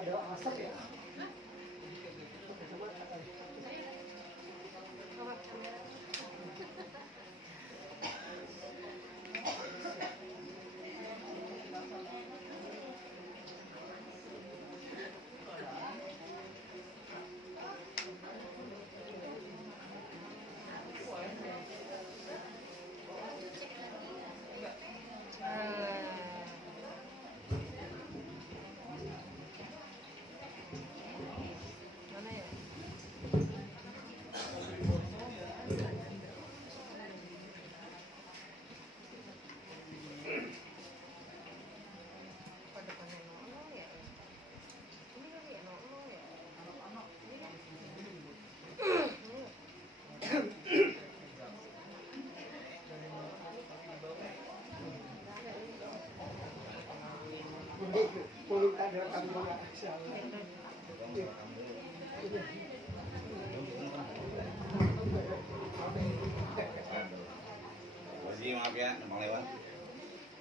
ada asap ya. Maaf ya, numpang lewat.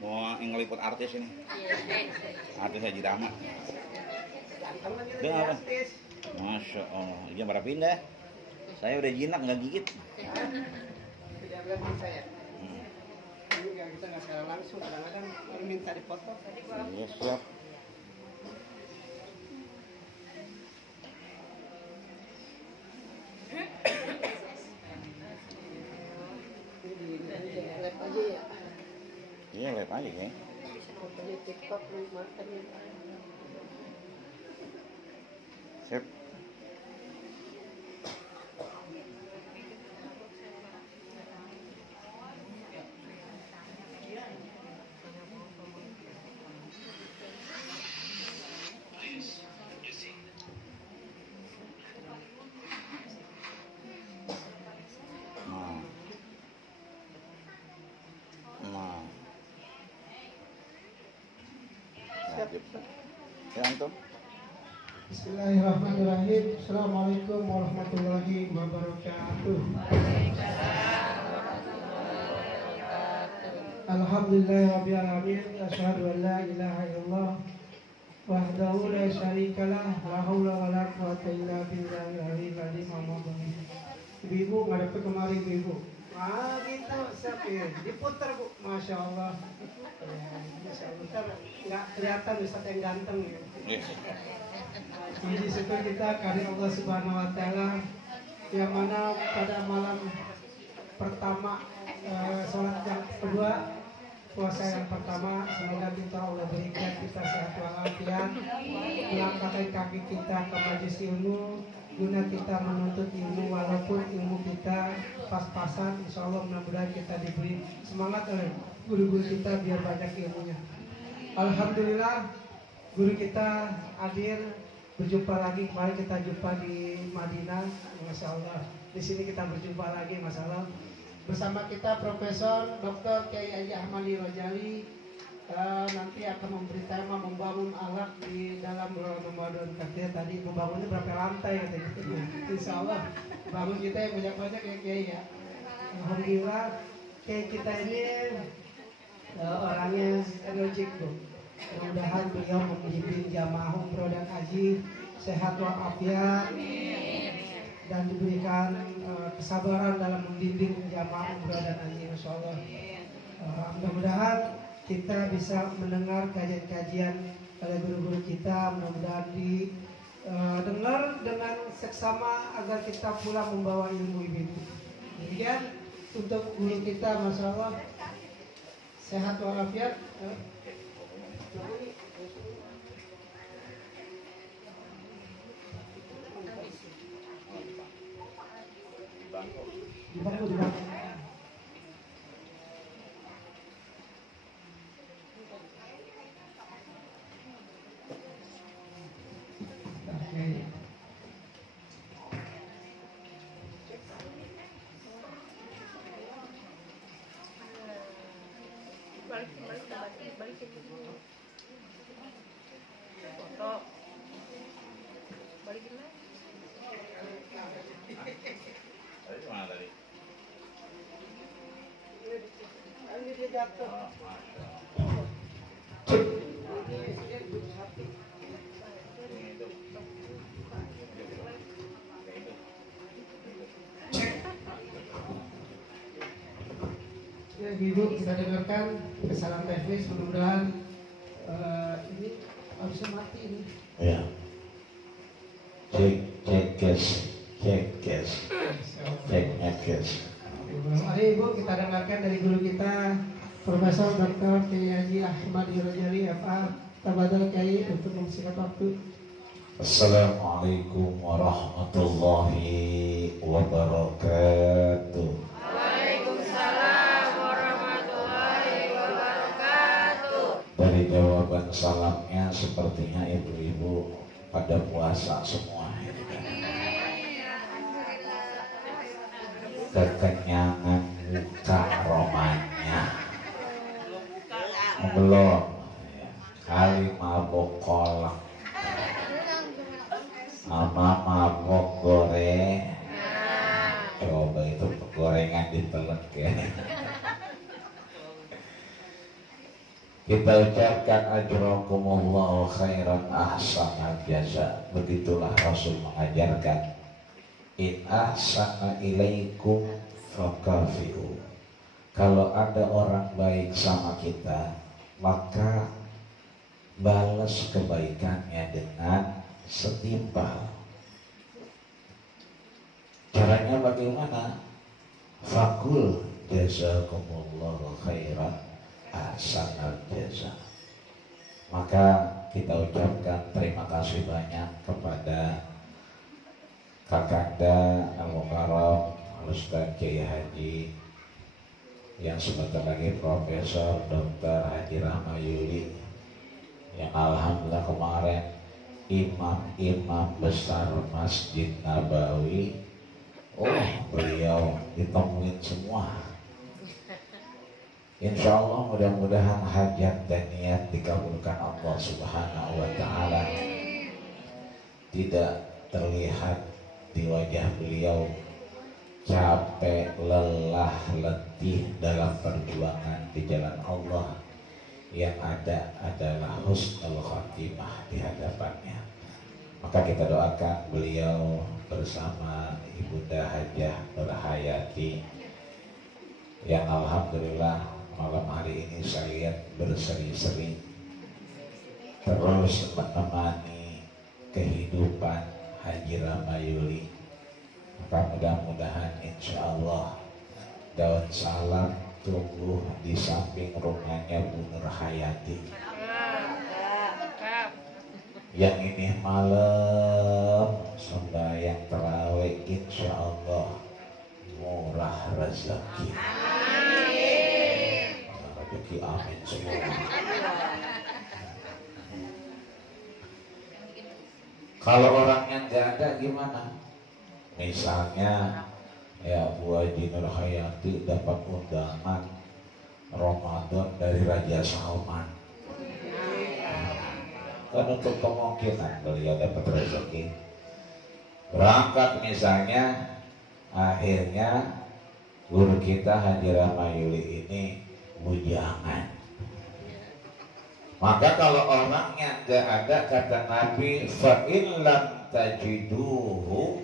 Mau ngeliput artis ini. Artis Haji Rahmat. Udah apa? Masya Allah. Dia pada pindah. Saya udah jinak nggak gigit. Tidak berarti saya. Kita nggak secara langsung, kadang-kadang minta dipoto. Iya siap. Iya lihat aja ya. TikTok makan. Sip. Ya antum. Bismillahirrahmanirrahim. Assalamualaikum warahmatullahi wabarakatuh. Alhamdulillahirabbil alamin. Asyhadu an la ilaha illallah wahdahu la syarikalah la haula wala quwwata illa billahil aliyyil azim. Ibu ngadep kemari ibu. Ah gitu, siap ya. Diputar Bu. Masya Allah. Masya Allah. Nggak kelihatan Ustaz yang ganteng ya. Jadi syukur kita karena Allah Subhanahu Wa Taala yang mana pada malam pertama sholat yang kedua puasa yang pertama, semoga kita Allah berikan kita sehat walafiat, melangkahkan kaki kita ke majelis ilmu guna kita menuntut ilmu, walaupun ilmu kita pas-pasan, insya Allah mudah-mudahan kita diberi semangat oleh guru-guru kita biar banyak ilmunya. Alhamdulillah guru kita hadir, berjumpa lagi. Kemarin kita jumpa di Madinah, Masya Allah. Di sini kita berjumpa lagi, Masya Allah. Bersama kita Profesor Dr. Kiai Haji Ahmadi Rojali nanti akan memberi tema membangun alat di dalam Ramadan. Katanya tadi membangunnya berapa lantai katanya. Insya Allah bangun kita yang banyak-banyak ya Kiai ya. Alhamdulillah Kiai kita ini orangnya energik Bu. Mudah-mudahan beliau membimbing jamaah umroh dan haji sehat walafiat dan diberikan kesabaran dalam membimbing jamaah umroh dan haji, Masya Allah. Mudah-mudahan kita bisa mendengar kajian-kajian oleh guru-guru kita, mudah-mudahan didengar dengan seksama agar kita pulang membawa ilmu ibu. Demikian untuk guru kita, Masya Allah, sehat walafiat. Di bangku. Balikin dulu. Foto. Balikin lagi. Tadi mana tadi? Ini dia jatuh. Masya Allah. ibu kita dengarkan kesalahan teknis, mudah-mudahan ini harusnya mati ini. Ya. Cek gas. Mari ibu kita dengarkan dari guru kita Profesor Dr. Kiai Haji Ahmad Rajali FA. Tabadal Kiai untuk mempersingkat waktu. Assalamualaikum warahmatullahi wabarakatuh. Waalaikumsalam warahmatullahi wabarakatuh. Dari jawaban salamnya sepertinya ibu-ibu pada puasa semua. Kekenyangan muka romanya belum kali mabok kolak sama mabok goreng. Coba itu gorengan ditelan ya. Kita ucapkan ajrakumullahu khairan ahsanal jaza. Begitulah Rasul mengajarkan, in ahsana ilaikum fakafi'u. Kalau ada orang baik sama kita, maka balas kebaikannya dengan setimpal. Caranya bagaimana? Fakul jazakumullahu khairan ahsanal jaza. Maka kita ucapkan terima kasih banyak kepada Kakanda Al-Mukarram Al-Ustaz Kiai Haji yang sebentar lagi Profesor Dr. Haji Rahmayuli, yang alhamdulillah kemarin imam-imam besar Masjid Nabawi, beliau ditemuin semua. Insya Allah mudah-mudahan hajat dan niat dikabulkan Allah Subhanahu wa Ta'ala. Tidak terlihat di wajah beliau capek, lelah, letih dalam perjuangan di jalan Allah. Yang ada adalah husnul khatimah di hadapannya. Maka kita doakan beliau bersama Ibunda Hajah Nurhayati yang alhamdulillah malam hari ini saya lihat berseri-seri terus menemani kehidupan Haji Rahmayuli. Maka mudah-mudahan insya Allah daun salam tumbuh di samping rumahnya Bu Nurhayati. Yang ini malam sembahyang tarawih insya Allah murah rezeki. Rezeki amin semua. Kalau orangnya nggak ada gimana? Misalnya ya Bu Haji Nurhayati dapat undangan Ramadan dari Raja Salman, kan untuk kemungkinan beliau dapat rezeki berangkat misalnya, akhirnya guru kita Haji Rahmayuli ini bujangan. Maka kalau orangnya nggak ada, kata Nabi, fa in lam tajiduhu,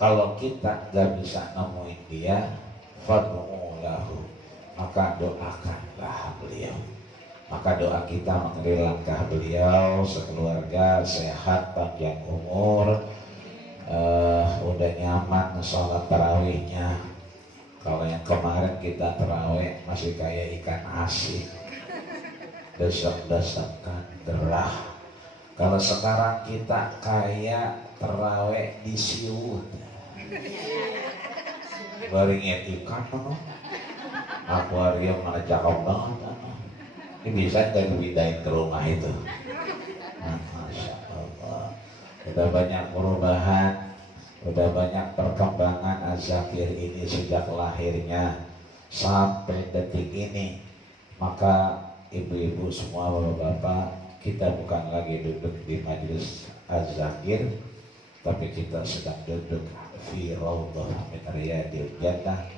kalau kita nggak bisa nemuin dia, fad'u lahu, maka doakanlah beliau. Maka doa kita mengenai langkah beliau sekeluarga sehat, panjang umur, udah nyaman sholat tarawihnya. Kalau yang kemarin kita tarawih masih kayak ikan asin, desak-desakan derah. Kalau sekarang kita kayak tarawih di siwut, baringnya ikan, akuarium mana cakep banget. Ini bisa nggak dipindahin ke rumah itu? Masya Allah. Udah banyak perubahan, udah banyak perkembangan Az-Zakir ini sejak lahirnya sampai detik ini. Maka ibu-ibu semua, bapak-bapak, kita bukan lagi duduk di majelis Az-Zakir, tapi kita sedang duduk fi raudhah min riyadil jannah,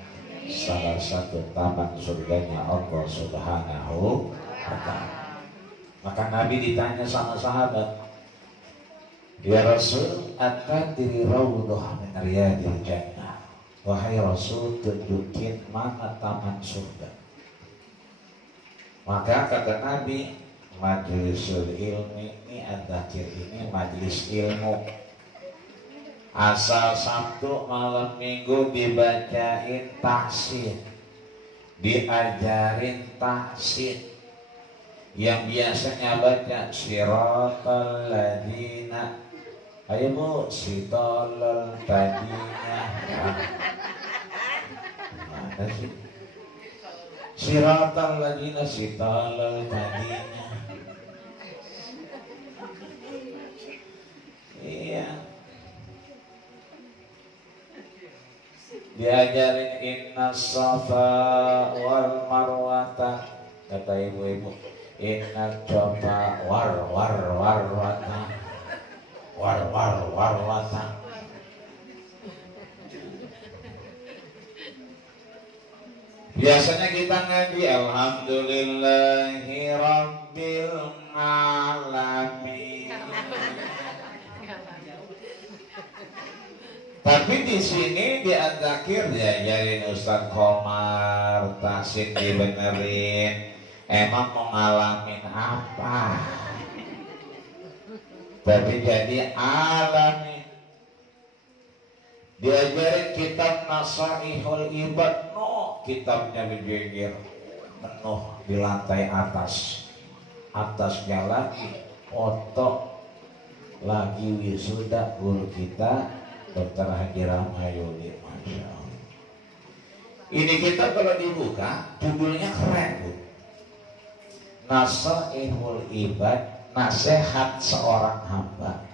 salah satu taman surganya Allah Subhanahu wa Ta'ala. Maka Nabi ditanya sama sahabat, ya Rasul, at-tadri raudhah min riyadil jannah, wahai Rasul, tunjukin mana taman surga. Maka kata Nabi, majlisul ilmi ini adzakir ini majlis ilmu. Asal Sabtu malam Minggu dibacain tahsin, diajarin tahsin. Yang biasanya baca siratal ladzina, ayo bu, siratal tadinya. Mana sih? Siratal ladzina, siratal tadinya. Iya. Diajarin inna safa wal marwata, kata ibu-ibu, inna coba warwata, warwata. Biasanya kita ngaji alhamdulillahi rabbil alamin. Tapi di sini di adzakir diajarin Ustaz Komar, tahsin dibenerin. Emang mau ngalamin apa? Tapi jadi alami. Diajarin kitab Nasaihul Ibad, no, kitabnya digeger penuh di lantai atas. Atasnya lagi foto lagi wisuda guru kita Dr. Haji Ramayuni, Masya Allah. Ini kita kalau dibuka judulnya keren, Bu. Nasaihul Ibad, nasihat seorang hamba.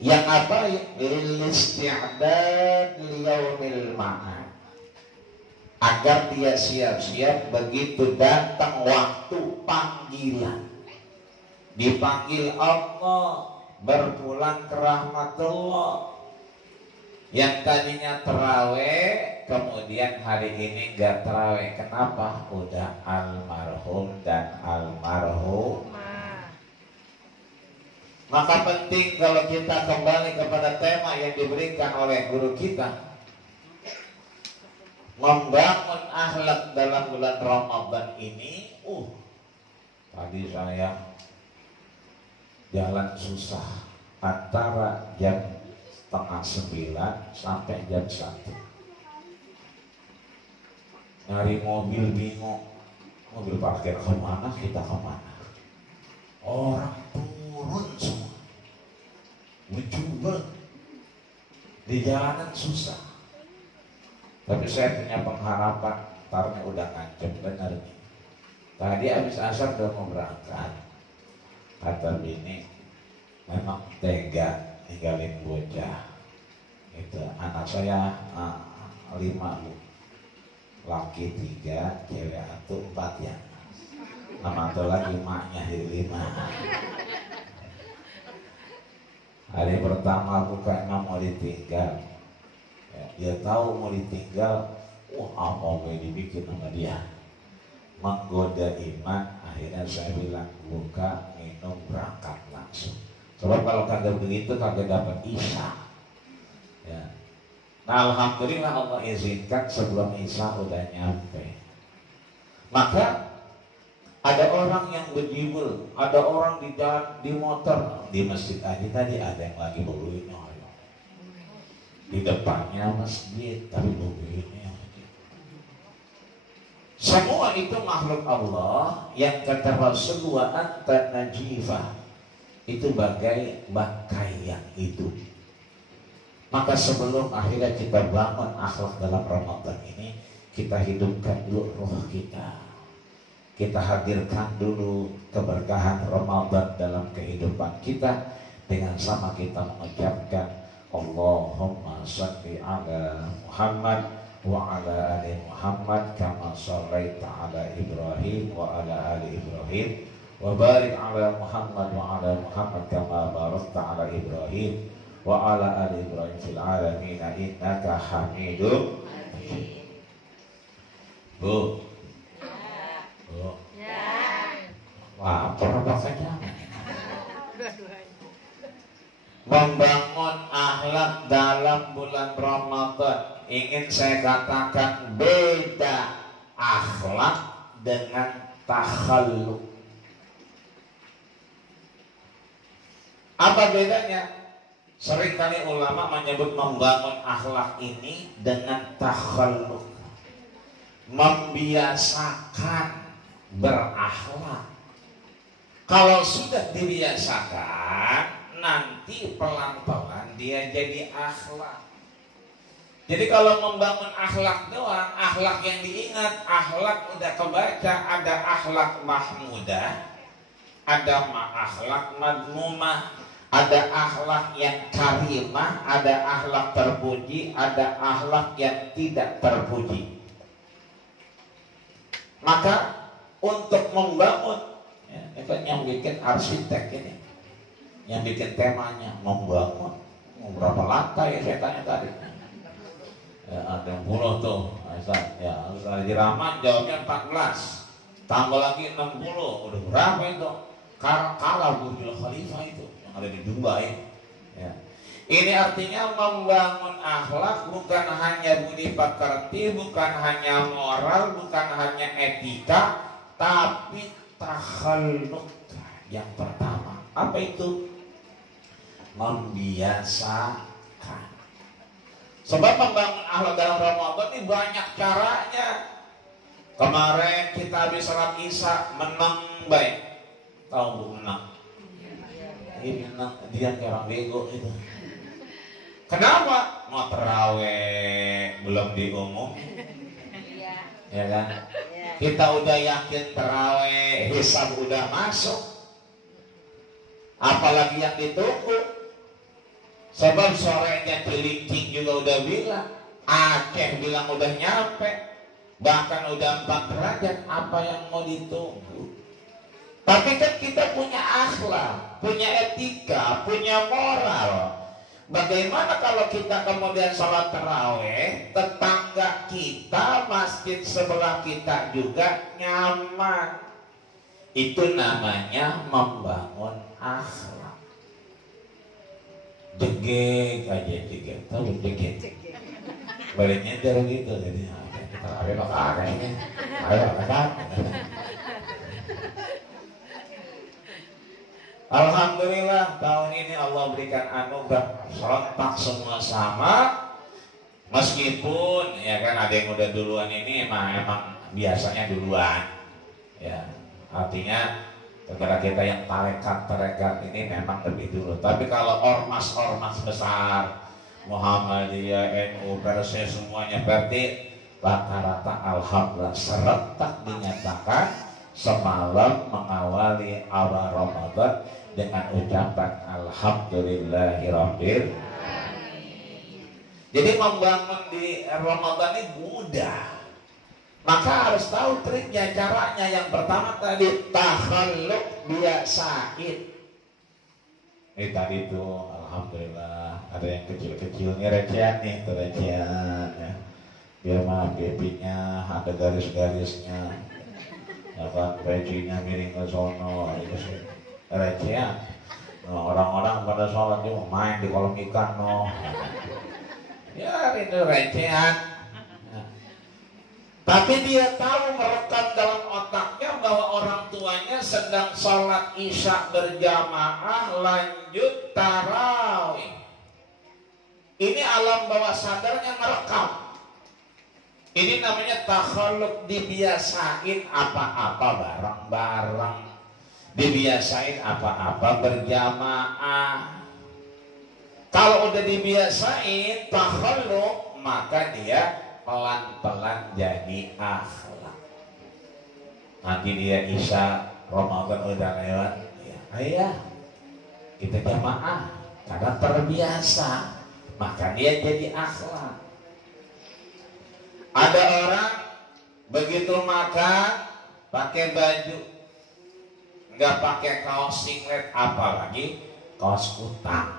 Yang apa? Lil-isti'dad liyaumil ma'ad. Agar dia siap-siap begitu datang waktu panggilan. Dipanggil Allah, berpulang ke rahmatullah. Yang tadinya terawih, kemudian hari ini gak terawih. Kenapa? Udah almarhum dan almarhumah. Maka penting kalau kita kembali kepada tema yang diberikan oleh guru kita, membangun akhlak dalam bulan Ramadan ini. Tadi saya jalan susah antara jam 8:30 sampai jam 1. Nyari mobil bingung, mobil parkir kemana, kita kemana. Orang turun semua, mencoba di jalanan susah. Tapi saya punya pengharapan, karena udah ngancem benar nih. Tadi habis asar udah mau berangkat, kata bini, memang tega tinggalin bocah. Itu anak saya 5, Bu. Laki 3, cewek 4 ya. Nama itu lagi maknya jadi 5. Hari pertama aku kayaknya mau ditinggal. Ya, dia tahu mau ditinggal, apa mau dibikin sama dia. Menggoda iman, akhirnya saya bilang buka, minum, berangkat langsung. Sebab kalau kagak begitu kagak dapat isya. Ya. Nah alhamdulillah Allah izinkan sebelum isya udah nyampe. Maka ada orang yang berjibul, ada orang di jalan, di motor, di masjid aja tadi ada yang lagi berbunyi. Di depannya masjid tapi berbunyi. Semua itu makhluk Allah yang kata Rasulullah anta najifah. Itu bagai bangkai yang hidup. Maka sebelum akhirnya kita bangun akhlak dalam Ramadan ini, kita hidupkan dulu roh kita. Kita hadirkan dulu keberkahan Ramadan dalam kehidupan kita dengan sama kita mengucapkan Allahumma shalli ala Muhammad wa ala ali Muhammad kama shallaita ala Ibrahim wa ala ali Ibrahim wa barik ala Muhammad wa ala Muhammad kama barakta ala Ibrahim wa ala ali Ibrahim fil alamin innaka Hamidum Majid. Bu. Bu. Lapar apa saja? Membangun akhlak dalam bulan Ramadan. Ingin saya katakan beda akhlak dengan takhalluk. Apa bedanya? Seringkali ulama menyebut membangun akhlak ini dengan takhalluk, membiasakan berakhlak. Kalau sudah dibiasakan, nanti pelan-pelan dia jadi akhlak. Jadi kalau membangun akhlak doang, akhlak yang diingat, akhlak udah kebaca, ada akhlak mahmudah, ada akhlak madmumah, ada akhlak yang karimah, ada akhlak terpuji, ada akhlak yang tidak terpuji. Maka untuk membangun, ya, itu yang bikin arsitek ini, yang bikin temanya membangun. Berapa lantai saya tanya tadi? Ya, ada 10 tuh. Ya, harus ada diramat, jawabnya 14. Tambah lagi 60, udah berapa itu? Kalah Burj Khalifa itu yang ada di Dubai. Ya. Ini artinya membangun akhlak bukan hanya budi pekerti, bukan hanya moral, bukan hanya etika, tapi takhalluk yang pertama. Apa itu? Membiasakan. Sebab membangun akhlak dalam Ramadan ini banyak caranya. Kemarin kita habis salat Isya, menang baik. Tahu Bu menang? Ini menang, dia kayak orang bego itu. Kenapa? Mau terawih belum diumum, ya kan? Kita udah yakin terawih, hisab udah masuk, apalagi yang ditunggu. Sebab sorenya Cilincing juga udah bilang, Aceh bilang udah nyampe, bahkan udah 4 derajat. Apa yang mau ditunggu? Tapi kan kita punya akhlak, punya etika, punya moral. Bagaimana kalau kita kemudian sholat taraweh, tetangga kita, masjid sebelah kita juga nyaman? Itu namanya membangun akhlak. Degek aja, degek, tahu degek? Baliknya dari gitu, jadi kita ada bakal ini, ada bakal. Alhamdulillah tahun ini Allah berikan anugerah serentak semua sama. Meskipun ya kan ada yang udah duluan, ini emang biasanya duluan. Ya, artinya negara kita yang tarekat ini memang lebih dulu. Tapi kalau ormas-ormas besar, Muhammadiyah, NU, Persis semuanya berarti rata-rata alhamdulillah serentak dinyatakan semalam mengawali awal Ramadan dengan ucapan alhamdulillahirabbil alamin. Jadi membangun di Ramadan ini mudah. Maka harus tahu triknya, caranya. Yang pertama tadi takhalluk, biasain. Ini tadi tuh alhamdulillah ada yang kecil-kecil, ini recehan nih, itu recehan ya. Biar maaf GP-nya ada garis-garisnya. Ya kan, pecinya miring ke sono, itu sih recehan. Nah, orang-orang pada sholat cuma main di kolam ikan, no. Ya itu recehan. Ya. Tapi dia tahu, merekam dalam otaknya bahwa orang tuanya sedang sholat Isya berjamaah lanjut tarawih. Ini alam bawah sadarnya merekam. Ini namanya takhalluk, dibiasain apa-apa bareng-bareng, dibiasain apa-apa berjamaah. Kalau udah dibiasain takhalluk, maka dia pelan-pelan jadi akhlak. Nanti dia Isya Ramadan udah lewat, ya, ayah kita jamaah karena terbiasa, maka dia jadi akhlak. Ada orang begitu makan pakai baju, nggak pakai kaos singlet, apalagi kaos kutang.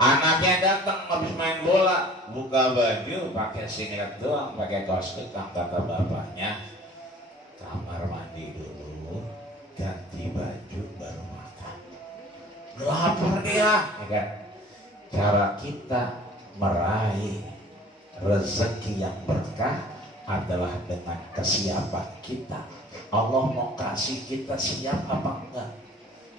Anaknya datang habis main bola, buka baju pakai singlet doang, pakai kaos kutang. Kata bapaknya, kamar mandi dulu, ganti baju baru makan. Lapar dia, ya kan? Cara kita meraih rezeki yang berkah adalah dengan kesiapan kita. Allah mau kasih kita siap apa enggak?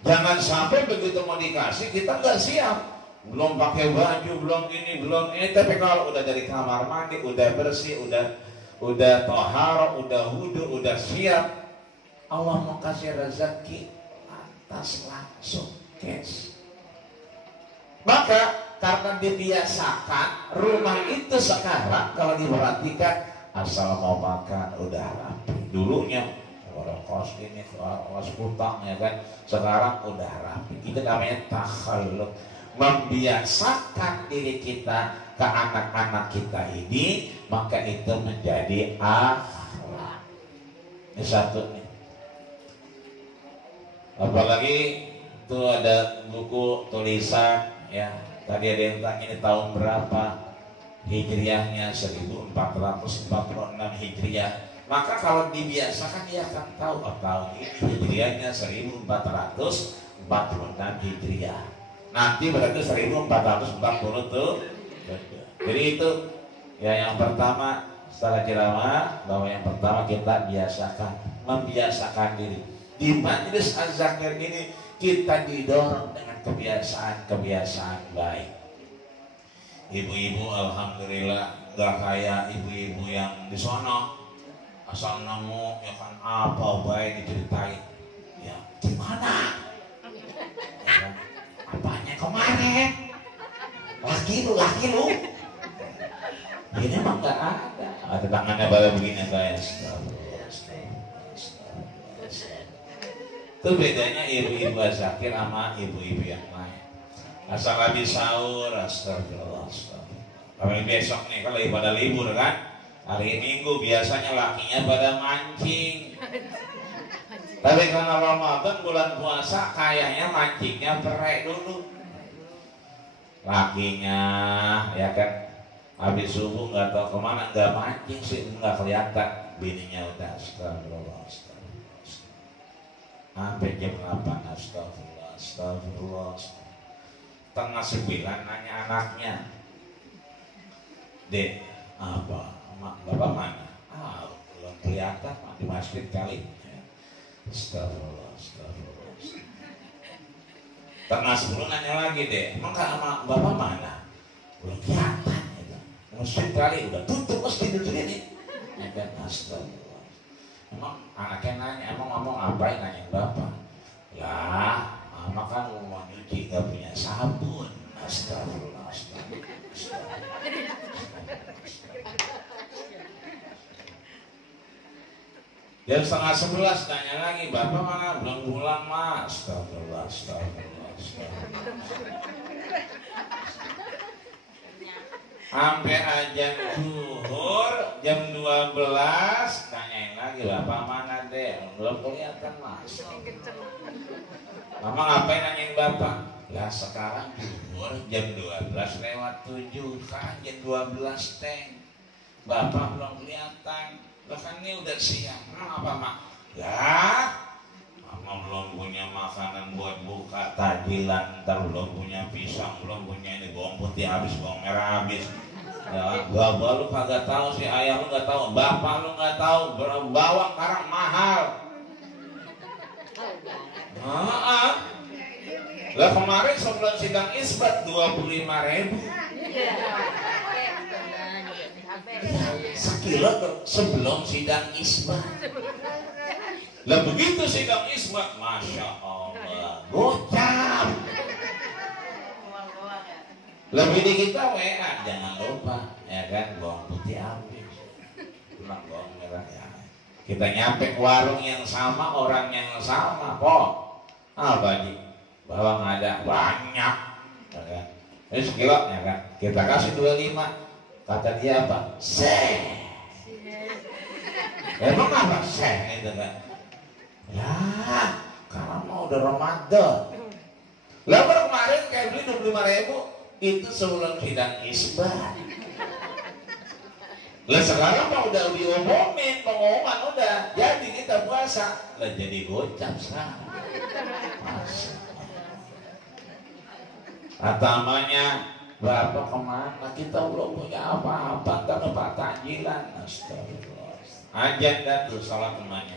Jangan sampai begitu mau dikasih kita enggak siap. Belum pakai baju, belum ini, tapi kalau udah dari kamar mandi, udah bersih, udah tohara, udah wudu, udah siap, Allah mau kasih rezeki atas langsung cash. Maka karena dibiasakan, rumah itu sekarang kalau diperhatikan asal mau makan udah rapi. Dulunya orang kos ini, kos hutang ya kan, sekarang udah rapi. Itu namanya takhalluk, membiasakan diri kita ke anak-anak kita ini, maka itu menjadi akhlak. Ini satu nih. Apalagi itu ada buku tulisan ya. Tadi ada yang tanya ini tahun berapa hijriahnya, 1446 hijriah. Maka kalau dibiasakan dia akan tahu tahun ini hijriahnya 1446 hijriah. Nanti berarti 1440 tuh. Jadi itu ya yang pertama setelah ceramah, bahwa yang pertama kita biasakan, membiasakan diri. Di majelis az-zakir ini kita didorong dengan kebiasaan-kebiasaan baik. Ibu-ibu alhamdulillah gak kayak ibu-ibu yang di sono asal nemu ya kan apa baik diceritain. Ya gimana? Ya, apanya kemarin? Laki lu. Ini mah gak ada. Ada tangannya pada begini guys. Itu bedanya ibu-ibu az-zakir sama ibu-ibu yang lain. Asal habis sahur, astagfirullah. Kalau besok nih, kalau pada libur kan, hari Minggu biasanya lakinya pada mancing. Tapi karena Ramadan bulan puasa, kayaknya mancingnya berai dulu. Lakinya, ya kan, habis subuh nggak tahu kemana, nggak mancing sih, nggak kelihatan. Bininya udah astagfirullah. Sampai jam 8 astagfirullah. Tengah 9 nanya anaknya, Dek, apa? Bapak mana? Belum kelihatan, di masjid kali. Astagfirullah. Tengah 10 nanya lagi, Dek, emang bapak mana? Belum kelihatan. Masjid kali, udah tutup masjid itu ini. Astagfirullah. Emang anaknya nanya, emang ngomong ngapain nanyain bapak? Lah, mama kan mau nyuci gak punya sabun. Astagfirullah. Jam setengah 11 tanya lagi, bapak mana? Belum pulang mas. Astagfirullah. Sampai azan zuhur jam 12 tanyain lagi, bapak mana deh? Belum kelihatan mas. Mama ngapain nanyain bapak? Lah sekarang zuhur jam 12:07, sekarang jam 12 teng. Bapak belum kelihatan. Lah kan ini udah siang. Apa mak? Lah mama belum punya makanan buat buka tajilan, ntar belum punya pisang, belum punya ini, bawang putih habis, bawang merah habis. Ya, bapak lu kagak tahu sih, ayah lu nggak tahu, bapak lu nggak tahu, bawang sekarang mahal. Lah kemarin sebelum sidang isbat 25.000. Sekilo sebelum sidang isbat. Lah begitu sidang isbat, masya Allah, gocap. Lebih di kita WA, jangan lupa, ya kan, bawang putih habis, bawang merah ya. Kita nyampe ke warung yang sama, orang yang sama, kok apa nih? Bawang ada banyak, ya kan? Ini sekilo, ya kan? Kita kasih 25, kata dia apa? Seh. Emang apa seh itu kan? Ya, karena mau udah Ramadan. Lah kemarin kayak beli 25.000. Itu sebelum sidang isbat. Lah sekarang mah udah diumumin, pengumuman udah. Jadi kita puasa. Lah jadi gocap sekarang. Atamanya Bapak kemana? Kita belum punya apa-apa, kita dapat takjilan. Astagfirullah. Ajan dah tuh sholat temannya.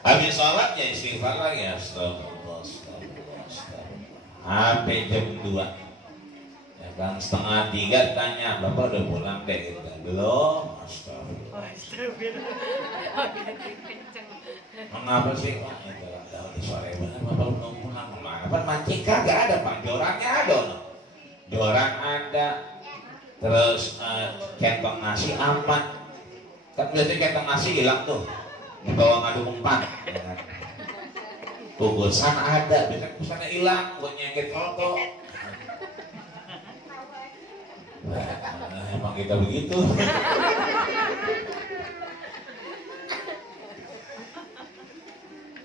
Habis sholat ya istighfar lagi. Astagfirullah, astagfirullah, astagfirullah. Sampai jam 2. Ya kan, setengah 3 tanya, Bapak udah pulang deh? Kita belum. Astagfirullah. Mengapa sih Pak? Itu udah sore banget, Bapak belum pulang. Kemana? Pak mancing kagak ada Pak, jorannya ada loh. Joran ada, terus kentong nasi aman. Kan biasanya kentong nasi hilang tuh, dibawa ngadu umpan. Ya. Kugusan ada, biasanya kugusannya hilang, buat nyengket foto. Nah, emang kita begitu.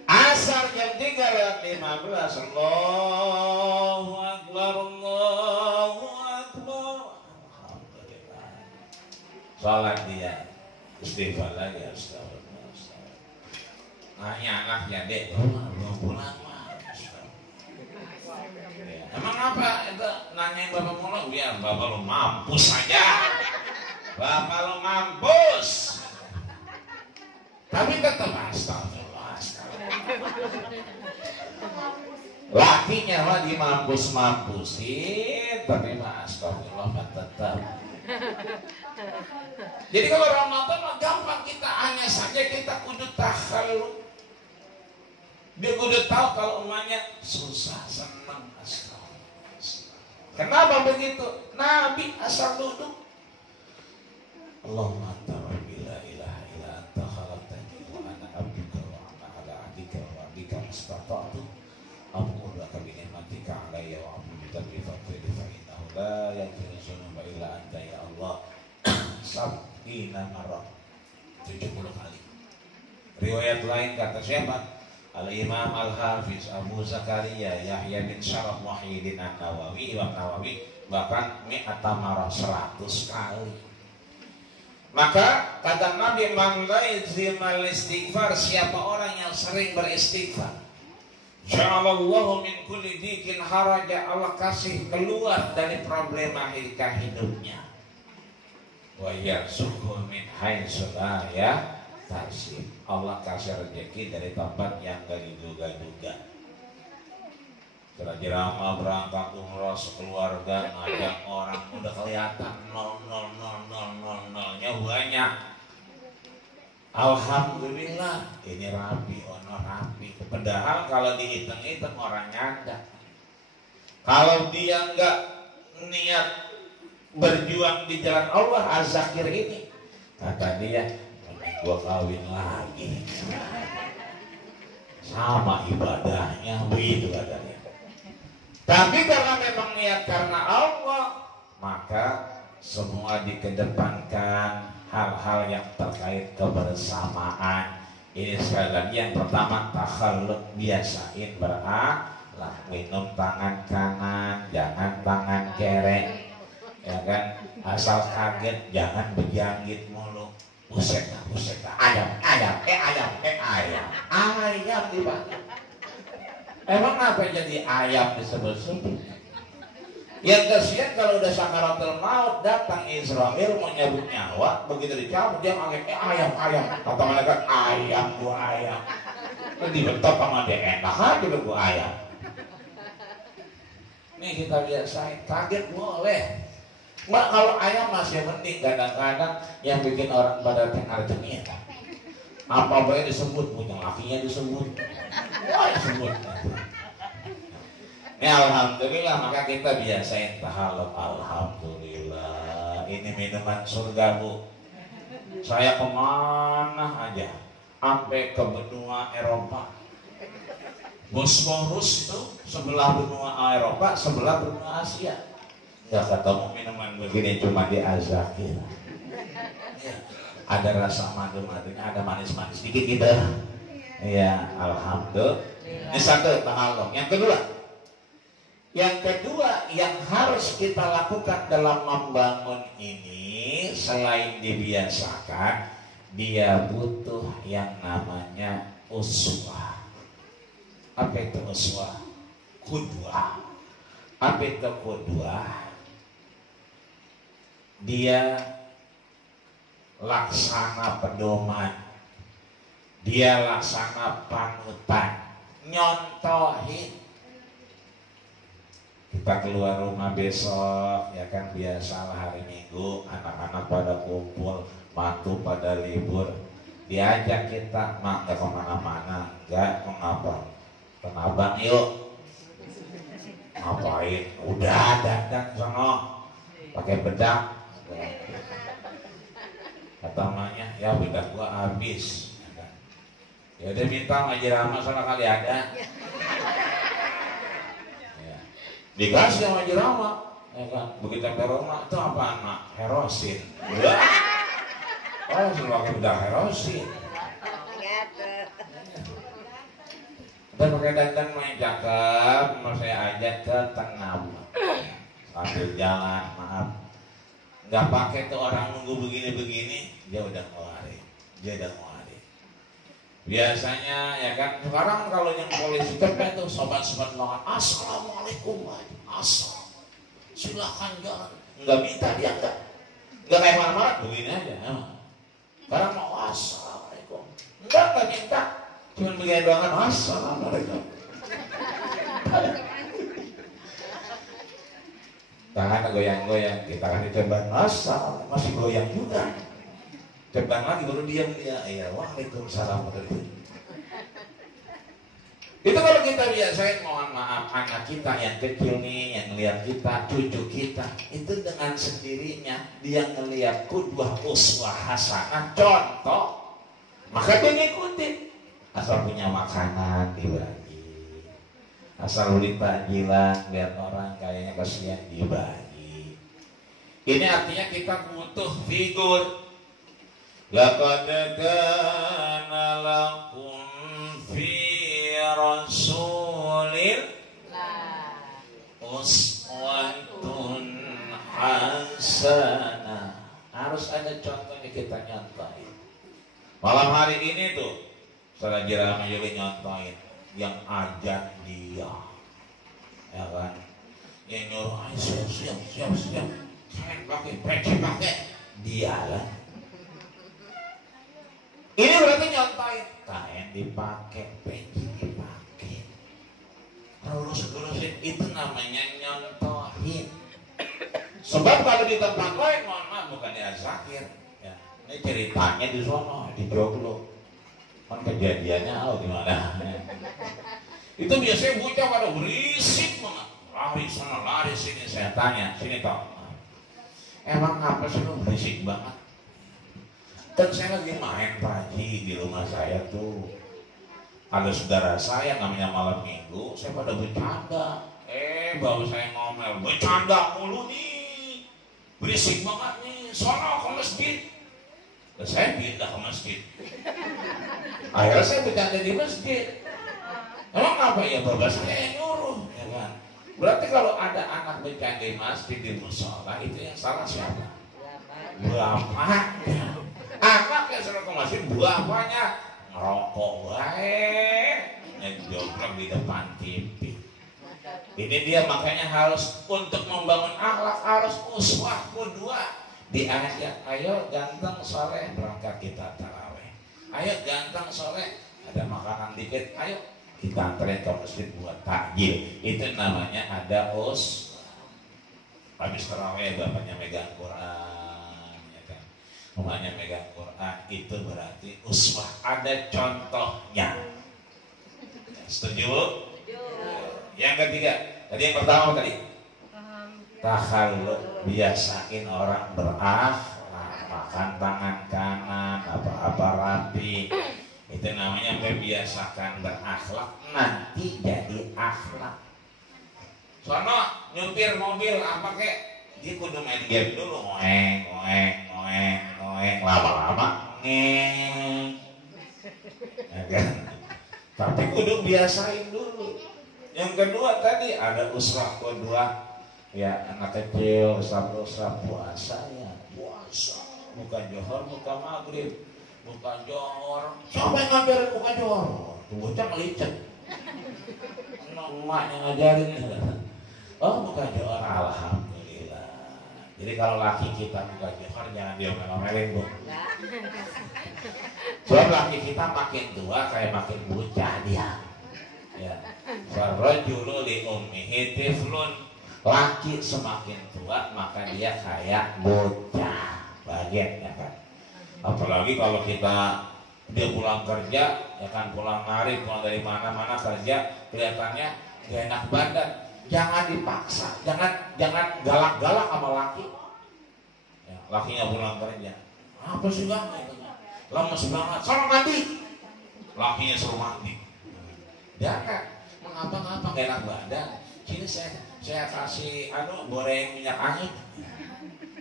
Asar jam 3:15. Allahu Akbar, Allahu Akbar. Alhamdulillah. Salat dia, istighfar lagi, astagfirullah. Nanya anaknya, Dek, belum pulang mah. Emang apa itu nanyain Bapak mulu? Biar Bapak lu mampus saja. Bapak lu mampus. Tapi tetap astagfirullah. Lakinya lagi mampus-mampusin, tapi astagfirullah tetap. Jadi kalau orang nonton mah gampang, kita hanya saja kita kudu takhalluk. Dia kudu tahu kalau umatnya susah senang. Kenapa begitu? Nabi asal duduk. Allahumma anta rabbi la ilaha illa anta khalaqtani wa ana abduka wa ana ala ahdika wa bika mastata'tu aqulu laka bi ni'matika alayya wa a'udzu bi fadlika fa innahu la yaghfiru dzunuba illa anta ya Allah. Sab'ina marrah, 70 kali. Riwayat lain kata siapa? Al-Imam Al-Hafiz Abu Zakaria Yahya bin Syaraf Muhyiddin An-Nawawi, Imam Nawawi, bahkan mi'ata marrah, 100 kali. Maka kata Nabi, man lazimal istighfar, siapa orang yang sering beristighfar, ja'alallahu min kulli dikin haraja, Allah kasih keluar dari problema hidupnya. Wa yarzuqhu min haitsu la yahtasib, Allah kasih rezeki dari tempat yang gak diduga-duga. Setelah Jirama berangkat umroh sekeluarga, ngajak orang, udah kelihatan 0,000,000-nya banyak. Alhamdulillah, ini rapi, ono rapi. Padahal kalau dihitung-hitung orangnya ada. Kalau dia nggak niat berjuang di jalan Allah, Az-Zakir ini, kata dia, gua kawin lagi. Sama ibadahnya, begitu kata dia. Tapi karena memang niat karena Allah, maka semua dikedepankan hal-hal yang terkait kebersamaan. Ini sekali lagi yang pertama, takhalluk, biasain berakhlak, minum tangan kanan, jangan tangan kere, ya kan? Asal kaget, jangan berjangkit mulu. Buset dah, ayam di bawah. Emang apa yang jadi ayam disebut-sebut? Yang kasihan kalau udah sakaratul maut, datang Israel mau nyabut nyawa, begitu dicabut dia manggil ayam. Kata malaikat, ayam. Dibentok sama dia, enak aja gua ayam. Nih kita biasain, kaget boleh. Mbak, kalau ayam masih mending, kadang-kadang yang bikin orang pada tengar-tengir. Apa boleh disebut, punya lakinya disebut. Wah, disebut. Ini alhamdulillah, maka kita biasain tahaluk. Alhamdulillah, ini minuman surga, Bu. Saya kemana aja, sampai ke benua Eropa. Bosporus itu sebelah benua Eropa, sebelah benua Asia. Nggak ketemu minuman begini, cuma di Az-Zakir. Ya, ada rasa madu-madunya, ada manis-manis dikit gitu. Ya, alhamdulillah. Ini satu tahaluk. Yang kedua yang harus kita lakukan dalam membangun ini, selain dibiasakan, dia butuh yang namanya uswah. Apa itu uswah? Qudwah. Apa itu qudwah? dia laksana pedoman, dia laksana panutan, nyontohin. Kita keluar rumah besok, ya kan biasalah hari Minggu, anak-anak pada kumpul, mantu pada libur, diajak kita, mak nggak kemana-mana, nggak mengapa, kenapa yuk, ngapain, udah dandan sono, pakai bedak, kata mamanya, ya bedak gua habis, ya udah minta ngaji ramah sono kali ada. Dikasih sama jerama, ya kan? Begitu sampai rumah, itu apaan mak? Herosin. Oh, suruh pakai bedak herosin. Dan pakai dandan main cakep, mau saya ajak ke tengah sambil jalan, maaf. Nggak pakai tuh orang nunggu begini-begini, dia udah ngeluarin. Biasanya ya kan, sekarang kalau yang polisi cepet tuh sobat-sobat lawan, assalamualaikum, asal, silahkan jalan, nggak minta dia nggak kayak marah-marah, begini aja. Sekarang mau assalamualaikum, nggak minta, cuma begini doang, assalamualaikum. Tangan goyang-goyang, kita kan coba asal, masih goyang juga. Cepat lagi baru diam dia, ya waalaikumsalam. Itu kalau kita biasain, mohon maaf, anak kita yang kecil nih, yang ngeliat kita, cucu kita, itu dengan sendirinya dia ngeliat qudwah uswah hasanah, contoh, maka dia ngikutin. Asal punya makanan dibagi, asal beli takjilan, lihat orang kayaknya kasihan dibagi. Ini artinya kita butuh figur. Laqad kana lakum fi rasulillah uswatun hasanah. Harus ada contohnya, kita nyontohin. Malam hari ini tuh Saudara Jirama juga nyontohin yang ajak dia, ya kan, yang nyuruh siap, kain pakai, peci pakai, dia lah. Ini berarti nyontohin, kain dipakai, peci dipakai, lurus-lurusin, itu namanya nyontohin. Sebab kalau di tempat lain, mohon maaf, bukan di Azakir, ya. Ini ceritanya di sono, di Joglo, kan kejadiannya gimana? Itu biasanya bocah pada berisik banget, lari sana lari sini. Saya tanya, sini toh, emang apa sih lu berisik banget? Dan saya lagi main pagi di rumah saya tuh, ada saudara saya namanya malam minggu, saya pada bercanda, baru saya ngomel, bercanda mulu nih, berisik banget nih, sono ke masjid. Dan saya pindah ke masjid. Akhirnya saya bercanda di masjid. Emang apa ya, bapak saya yang nyuruh, ya kan? Berarti kalau ada anak bercanda di masjid, di musola, itu yang salah siapa? Bapaknya. Anak yang suruh ke masjid, bapaknya ngerokok baik, ngejoglok di depan TV. Ini dia makanya harus untuk membangun akhlak, harus uswah qudwah. Diajak, ayo ganteng soleh berangkat kita taraweh. Ayo ganteng soleh ada makanan dikit, ayo kita anterin ke masjid buat takjil. Itu namanya ada habis taraweh bapaknya megang Quran, ya kan? Mamanya megang Quran, itu berarti uswah, ada contohnya. Setuju? Yang ketiga, tadi yang pertama tadi takhalluk, biasain orang berakhlak, makan tangan kanan, apa-apa rapi. Itu namanya membiasakan berakhlak, nanti jadi akhlak. Sono nyupir mobil apa kek, dia kudu main game dulu, ngoeng, lama-lama ngeng, ya kan? Tapi kudu biasain dulu. Yang kedua tadi ada uswah qudwah. Ya anak kecil, usap puasa ya, puasa. Bukan johor, bukan maghrib, bukan johor. Siapa yang ngajarin bukan johor? Tuh bocah ngelicet. Emaknya ngajarin. Oh bukan johor, alhamdulillah. Jadi kalau laki kita buka johor jangan dia meleng-meleng Bu. Sebab laki kita makin tua kayak makin bocah dia. Ya. Farrajulu li ummihi tiflun. Laki semakin tua maka dia kayak bocah. Bagian ya kan. Apalagi kalau dia pulang kerja, ya kan pulang hari, pulang dari mana-mana kerja, kelihatannya gak enak badan. Jangan dipaksa, jangan galak-galak sama laki. Ya, lakinya pulang kerja, apa sih bang? Lemes banget, suruh mandi. Lakinya suruh mandi. Jangan, mengapa-ngapa gak enak badan. Sini saya kasih goreng minyak angin.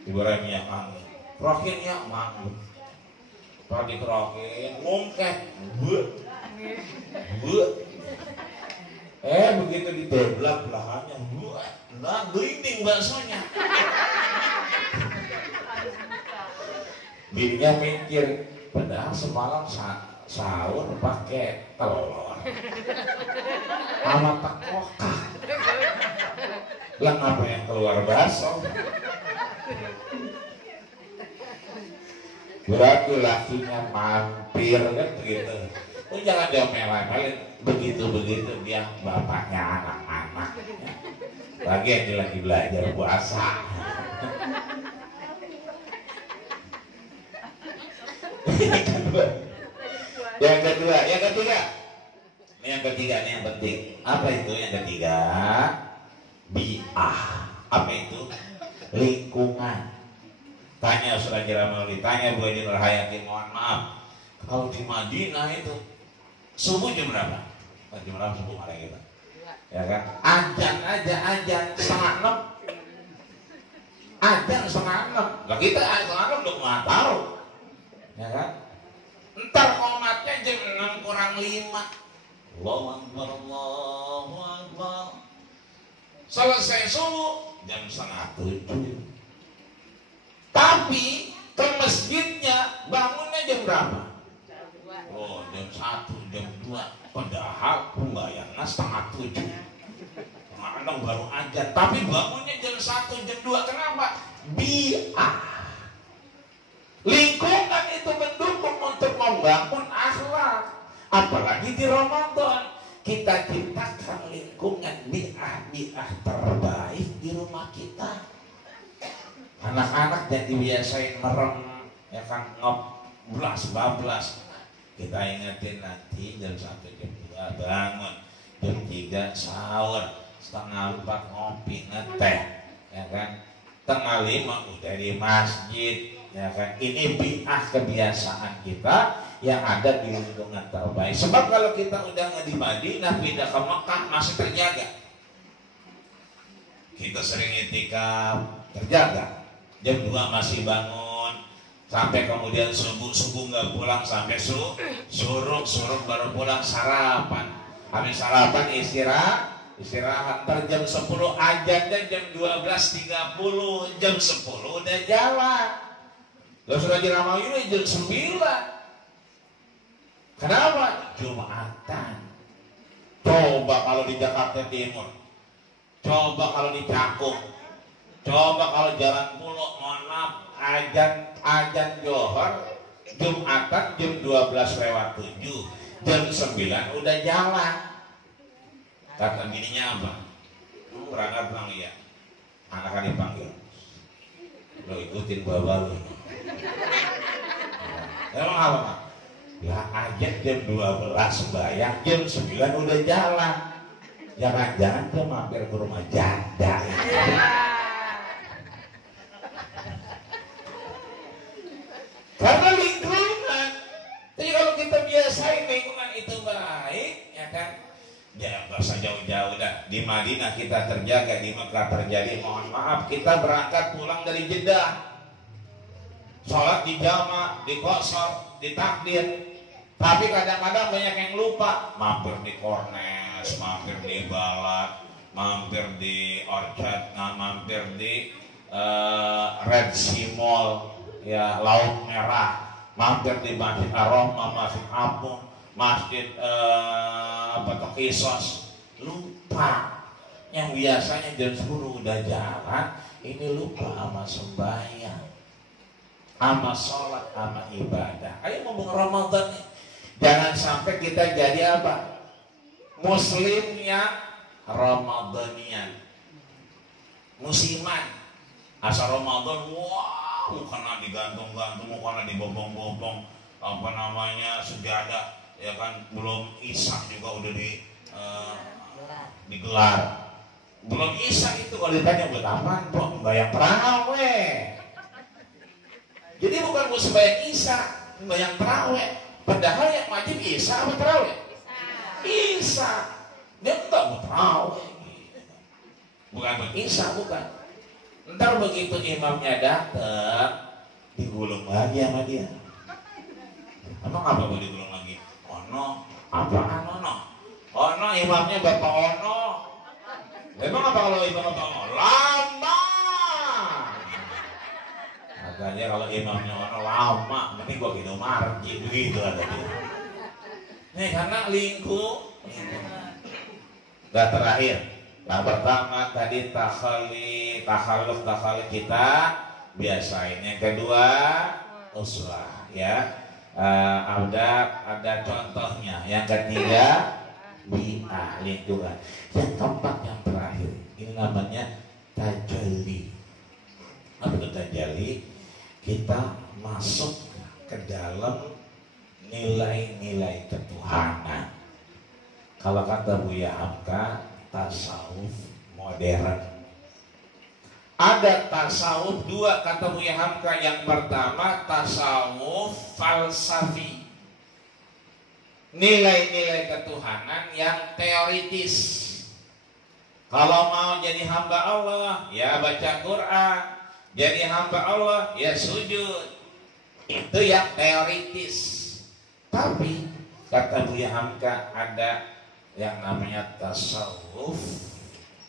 Digoreng minyak angin. Krokinnya manggut. Kalau dikerokin, ngungkek, begitu diteblak belahannya, gelinding baksonya. Bininya mikir, padahal semalam sahur pakai telur, sama tekokak. Lah ngapa yang keluar bakso? Berarti lakinya mampir kan begitu. Jangan dia meleng-meleng begitu dia bapaknya anak-anak. Lagi lagi belajar puasa. Yang ketiga. Ini yang ketiga nih yang penting. Apa itu yang ketiga? Bi'ah. Apa itu? Lingkungan. Tanya Ustaz Ramli, tanya Bu Edi Nurhayati, mohon maaf. Kalau di Madinah itu subuh jam berapa? Jam berapa subuh malam kita? Ya kan? Azan aja 5:30. Azan 5:30. Lah kita 5:30 udah mau tahu. Ya kan? Entar komatnya jam 6:45. Allahu Akbar, Allahu Akbar. Selesai subuh jam 6:30. Tapi ke masjidnya bangunnya jam berapa? Oh, jam 1, jam 2. Padahal pembayarnya 6:30. Kadang baru aja. Tapi bangunnya jam 1, jam 2. Kenapa? Bi'ah. Lingkungan itu mendukung untuk membangun akhlak. Apalagi di Ramadan. Kita ciptakan lingkungan bi'ah terbaik di rumah kita. Anak-anak jadi biasain merem, ya kan, bablas. Kita ingetin nanti jam 1, jam 2 bangun, jam 3 sahur, 3:30 ngopi ngeteh, ya kan, 4:30 udah di masjid, ya kan. Ini bi'ah kebiasaan kita yang ada di lingkungan terbaik. Sebab kalau kita udah di Madinah pindah ke Mekah masih terjaga. Kita sering itikaf, terjaga. Jam 2 masih bangun, sampai kemudian subuh nggak pulang sampai suruk baru pulang sarapan. Habis sarapan istirahat. Ntar jam 10 ajannya jam 12:30, jam 10 udah jalan. Lo sudah jeramah ini jam 9. Kenapa? Jumatan. Coba kalau di Jakarta Timur, coba kalau di Cakung, coba kalau Jalan Pulau, mohon maaf, ajan Johor Jumatan jam 12:07, jam 9 udah jalan. Kata bininya apa? Berangkat bang, ya. Anak dipanggil. Lo ikutin bapak lo. Emang apa Pak? Lah ajan jam 12 bayang, jam 9 udah jalan. Jangan-jangan dia mampir ke rumah janda. Karena lingkungan. Jadi kalau kita biasain lingkungan itu baik, ya kan? Ya nggak usah jauh-jauh dah. Di Madinah kita terjaga, di Mekah terjadi. Mohon maaf, kita berangkat pulang dari Jeddah, sholat di jamaah, di qasar, di takbir. Tapi kadang-kadang banyak yang lupa. Mampir di Kornes, mampir di Balat, mampir di Orchard, mampir di Red Sea Mall, ya, Laut Merah, mampir di Masjid Ar-Rahmah, Masjid Apung, Masjid Kisos. Lupa. yang biasanya jam 10 udah jalan, ini lupa sama sembahyang, sama sholat, sama ibadah. Ayo ngomong Ramadan nih. Jangan sampai kita jadi apa? Muslimnya Ramadanian, musiman. Asal Ramadan, wah, mukanya digantung-gantung, mukanya dibobong-bobong, apa namanya, sejadah, ya kan, belum Isya juga udah digelar. Belum Isya itu kalau ditanya buat apaan, bro? Bayang terawih. Jadi bukan mau sembahyang Isya, bayang terawih. Padahal yang wajib Isya apa terawih? Isya. Dia enggak mau terawih. Bukan buat Isya, bukan. Ntar begitu imamnya datang, digulung lagi sama dia. Emang apa boleh digulung lagi? Ono, apaan ono? Ono imamnya Bapak Ono. Emang apa kalau imam Bapak Ono? Lama. Katanya kalau imamnya Ono lama, mending gua gitu marji begitu ada dia. Nih karena lingkup. Gak terakhir. Yang pertama tadi takhalluf kita biasain. Yang kedua uslah, ya. Ada contohnya. Yang ketiga bi'ah, lingkungan. Yang keempat, yang terakhir, ini namanya tajalli. Apa itu tajalli? Kita masuk ke dalam nilai-nilai ketuhanan. Kalau kata Buya Hamka, tasawuf modern. Ada tasawuf dua kata Buya Hamka. Yang pertama tasawuf falsafi, nilai-nilai ketuhanan yang teoritis. Kalau mau jadi hamba Allah, ya baca Quran. Jadi hamba Allah, ya sujud. Itu yang teoritis. Tapi kata Buya Hamka ada yang namanya tasawuf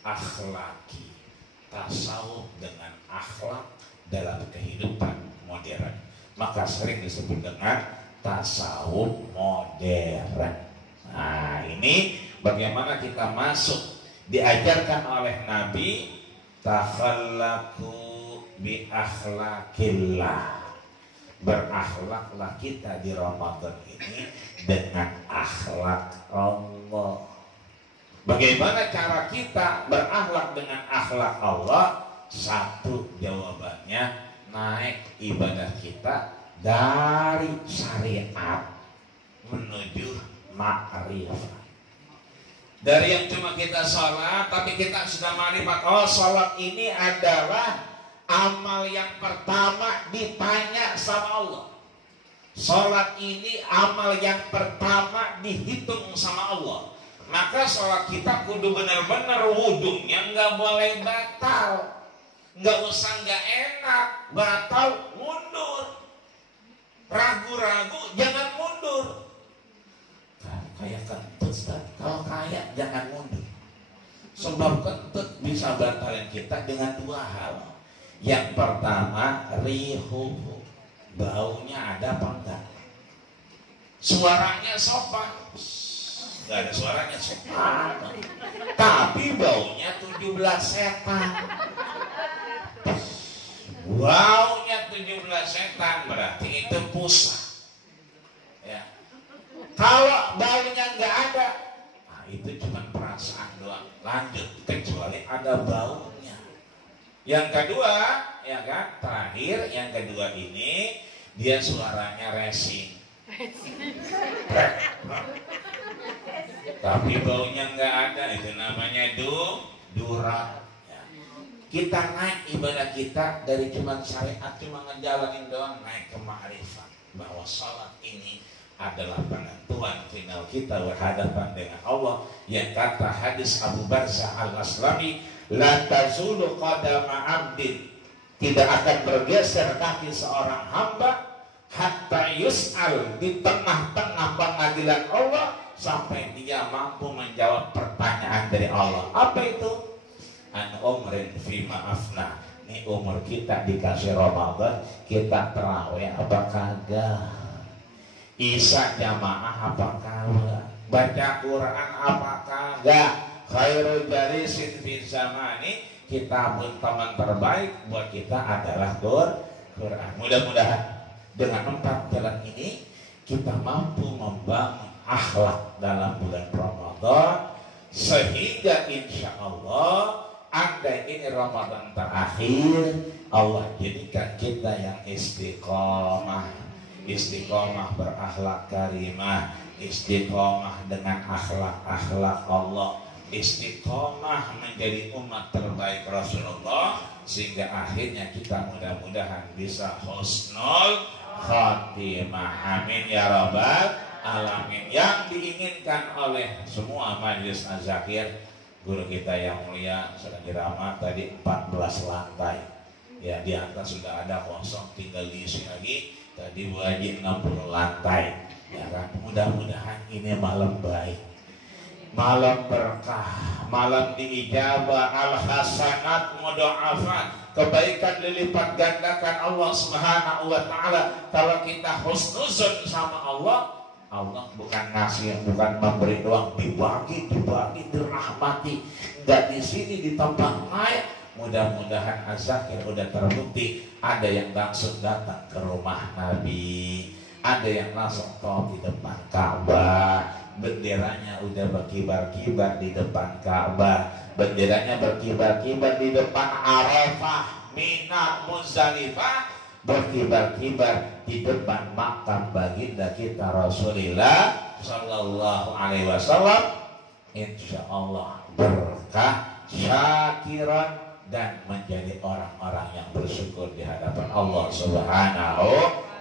akhlaki, tasawuf dengan akhlak dalam kehidupan modern, maka sering disebut dengan tasawuf modern. Nah ini bagaimana kita masuk, diajarkan oleh Nabi, takhallaku bi akhlakillah, berakhlaklah kita di Ramadan ini dengan akhlak Allah. Bagaimana cara kita berakhlak dengan akhlak Allah? Satu jawabannya, naik ibadah kita dari syariat menuju ma'rifah. Dari yang cuma kita sholat, tapi kita sudah ma'rifat. Oh, sholat ini adalah amal yang pertama ditanya sama Allah. Sholat ini amal yang pertama dihitung sama Allah. Maka sholat kita kudu benar-benar wudunya nggak boleh batal. Nggak usah nggak enak, batal mundur. Ragu-ragu jangan mundur. Kayak kentut, kalau kayak jangan mundur. Sebab kentut bisa batalin kita dengan dua hal. Yang pertama rihuhu, baunya ada apa enggak? Suaranya sopan, enggak ada suaranya sopan, tapi baunya 17 setan. Baunya 17 setan berarti itu pusat. Ya. Kalau baunya enggak ada, nah itu cuma perasaan doang. Lanjut, kecuali ada baunya. Yang kedua, ya kan, terakhir yang kedua ini dia suaranya racing. Tapi baunya nggak ada, itu namanya durang. Ya. Kita naik ibadah kita dari cuma syariat, cuma ngejalanin doang, naik ke ma'rifat bahwa sholat ini adalah penentuan final kita berhadapan dengan Allah. Yang kata hadis Abu Barzah al-Aslami, la tazulu qadama abdin, tidak akan bergeser kaki seorang hamba hatta yus'al, di tengah-tengah pengadilan Allah, sampai dia mampu menjawab pertanyaan dari Allah. Apa itu? An umrin fi ma'afna, ini umur kita dikasih Ramadan, kita terawih apa kagak, Isya jamaah apa kagak, baca Quran apa kagak, khairul jalisin fi zamani, kita pun teman terbaik buat kita adalah Quran. Mudah-mudahan dengan 4 jalan ini kita mampu membangun akhlak dalam bulan Ramadan, sehingga insya Allah andai ini Ramadan terakhir, Allah jadikan kita yang istiqomah berakhlak karimah, istiqomah dengan akhlak Allah, istiqomah menjadi umat terbaik Rasulullah, sehingga akhirnya kita mudah-mudahan bisa husnul khatimah. Amin ya rabbal alamin. Yang diinginkan oleh semua majelis Az-Zakir, guru kita yang mulia sedang diramah tadi 14 lantai. Ya, di atas sudah ada kosong, tinggal diisi lagi. Tadi wajib 60 lantai. Ya kan? Mudah-mudahan ini malam baik, malam berkah, malam diijabah, al-hasanat mudha'afat, kebaikan dilipat gandakan Allah Subhanahu wa taala. Kalau kita husnuzon sama Allah, Allah bukan ngasih, bukan memberi doang, dibagi, dirahmati. Enggak di sini di tempat lain. Mudah-mudahan Az-Zakir udah terbukti, ada yang langsung datang ke rumah Nabi, ada yang langsung tahu di depan Ka'bah, benderanya udah berkibar-kibar di depan Ka'bah, benderanya berkibar-kibar di depan Arafah, Mina, Muzdalifah, berkibar-kibar di depan makam baginda kita Rasulullah Sallallahu Alaihi Wasallam. Insya Allah berkah, syakiran, dan menjadi orang-orang yang bersyukur di hadapan Allah Subhanahu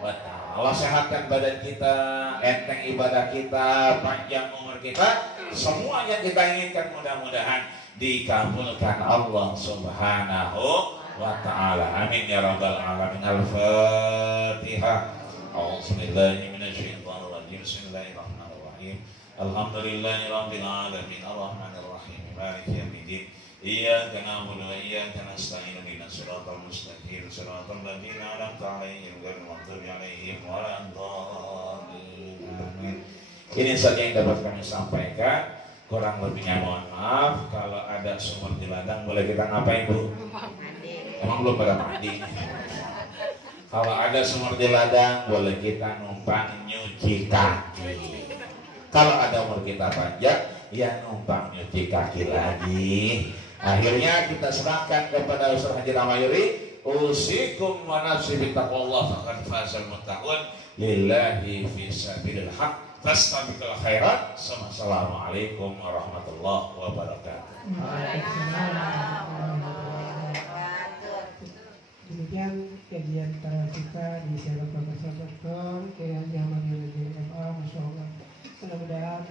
wa ta'ala. Allah sehatkan badan kita, enteng ibadah kita, panjang umur kita, semua yang kita inginkan mudah-mudahan dikabulkan Allah Subhanahu wa ta'ala. Amin ya rabbal alamin. Al-Fatihah. A'udzubillahi minasyaitonirrajim. Bismillahirrahmanirrahim. Alhamdulillahirabbil alamin. Arrahmanirrahim. Maliki yaumiddin. Iyyaka na'budu wa iyyaka nasta'in. Ihdinas siratal mustaqim. Siratal ladzina an'amta 'alaihim ghairil maghdubi 'alaihim waladdallin. Ini saja yang dapat kami sampaikan. Kurang lebihnya mohon maaf. Kalau ada sumur di ladang boleh kita ngapain, Bu? Emang belum pada mandi? Kalau ada sumur di ladang boleh kita numpang nyuci kaki. Kalau ada umur kita panjang, ya numpang nyuci kaki lagi. Akhirnya kita serahkan kepada Ustaz Haji Ramayuri. Usikum wa nafsi bittaqwallah faqad fazal muttaqun lillahi fi sabilil haq. Fastabiqul khairat. Assalamualaikum warahmatullahi wabarakatuh. Demikian kajian para kita di Syarat Profesor Dr. Kiai Ahmad Yudhiyah MA. Masya Allah. Mudah-mudahan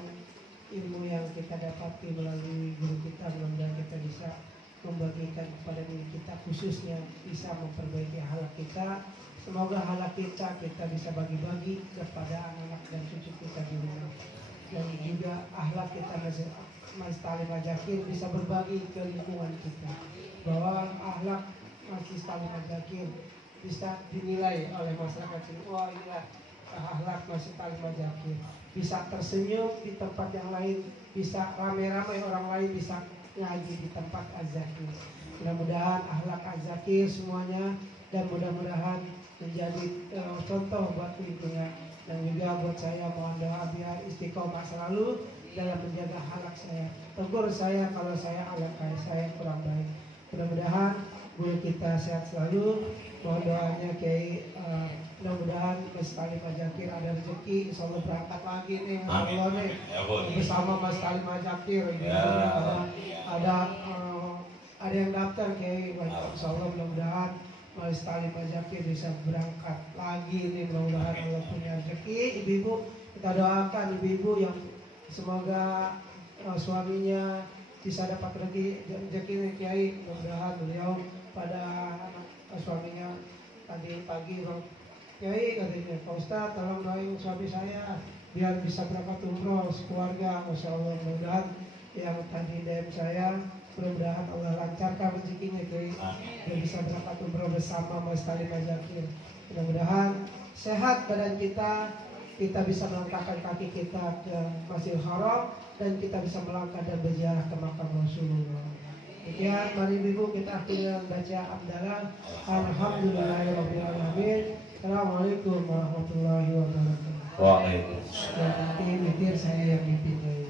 ilmu yang kita dapati melalui guru kita, mudah-mudahan kita bisa membagikan kepada diri kita, khususnya bisa memperbaiki akhlak kita. Semoga akhlak kita bisa bagi-bagi kepada anak-anak dan cucu kita di rumah. Dan juga akhlak kita Mas Talim Ajakir bisa berbagi ke lingkungan kita, bahwa akhlak Mas Talim Ajakir bisa dinilai oleh masyarakat sini. Wah, inilah akhlak Mas Talim Ajakir. Bisa tersenyum di tempat yang lain, bisa rame-rame orang lain bisa ngaji di tempat Az-Zakir. Mudah-mudahan akhlak Az-Zakir semuanya, dan mudah-mudahan menjadi contoh buat lingkungan, dan juga buat saya. Mohon doa biar istiqomah selalu dalam menjaga akhlak saya. Tegur saya kalau akhlak saya kurang baik. Mudah-mudahan guru kita sehat selalu. Mohon doanya Kiai, mudah-mudahan Mas Talim Ajakir ada rezeki, insya Allah berangkat lagi nih. Allah nih bersama Mas Talim Ajakir. Ada yang daftar Kiai, insya Allah mudah-mudahan Mas Talim Ajakir bisa berangkat lagi nih. Mudah-mudahan Allah punya rezeki. Ibu-ibu, kita doakan ibu-ibu yang semoga suaminya bisa dapat rezeki Kiai. Mudah-mudahan beliau pada suaminya tadi pagi, Kiai katanya, Pak Ustadz tolong doain suami saya biar bisa berangkat umroh sekeluarga. Masya Allah, mudah-mudahan yang tadi DM saya, mudah-mudahan Allah lancarkan rezekinya Kiai, biar bisa berangkat umroh bersama Mas Talim Ajakir. Mudah-mudahan sehat badan kita, kita bisa melangkahkan kaki kita ke Masjidil Haram dan kita bisa melangkah dan berziarah ke makam Rasulullah. Demikian, mari ibu kita akhiri dengan baca hamdalah. Alhamdulillahirobbilalamin. Assalamualaikum warahmatullahi wabarakatuh. Waalaikumsalam. Dan nanti witir saya yang dipimpin.